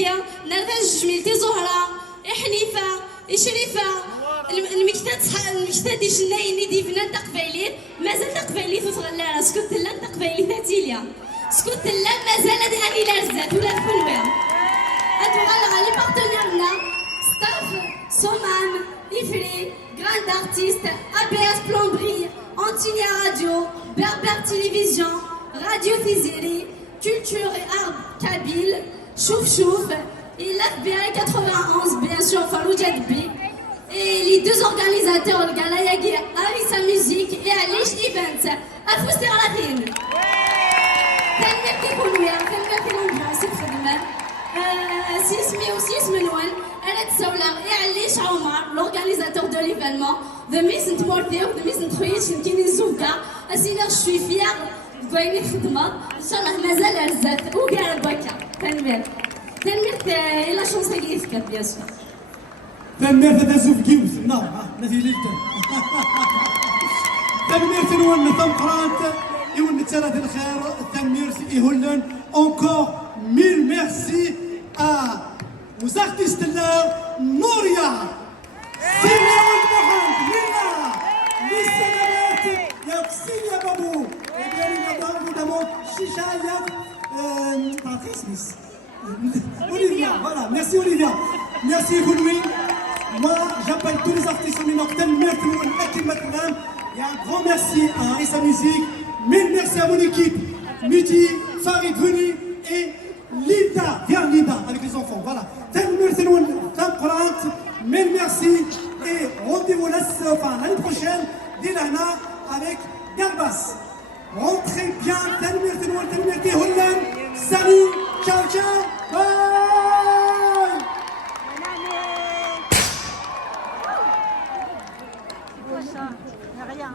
ياكا نرفز جميلتي زهرة حنيفة شريفة المكتات دي شنايني دي فنان تقبيلي مازال تقبيلي تتغلى سكوت لا تقبيلي تاتيليا سكوت لا مازال هذه اني لارزات ولا تكون بها اتوغال لي بارتنيرنا ستاف سومام إفري Grand Artiste ABS Plomberie Antilia Radio Berber Télévision Radio Fiziri Culture et Art Kabyle Chouf Chouf et l'FBI 91 bien sûr Farouja Dbi et les deux organisateurs le Galayagi Arisa Musique et Alish Events Afouster Latin تنميتي كلويا تنميتي الامبراس الخدمه سيسمي وسيسمي نوال انا تسولى عليش عمر l'organisateur de l'événement de Miss Nتمورتي و Miss Nتخويش كاينين زوكا اسينا شوي فيها كاينين خدمه ان شاء الله مازال عزات وكاع بكا تنميت لا شونس كيفك بيان سور تنميت تزوف كيوز نو نتي ليلتن تنميت نون تمقرات يون تسالة الخير تنمير يهولن encore mille merci à nos artistes là Nouria Sylvia Mohamed Lina Lisa Nabat Yaxia Babou et bien évidemment Chicha Ayat Patrice Miss Olivia voilà merci Olivia merci Goulmi moi j'appelle tous les artistes en Minorque Tenmer Timoun Akim Matlam et un grand merci à Arisa Musique. Mille merci à mon équipe, Midi, Farid, Veni et Linda. Viens Linda avec les enfants, voilà. Mille merci et rendez-vous l'année prochaine, Dilana avec Garbas. Rentrez bien, salut, ciao, ciao, bye. C'est quoi ça? Y a rien.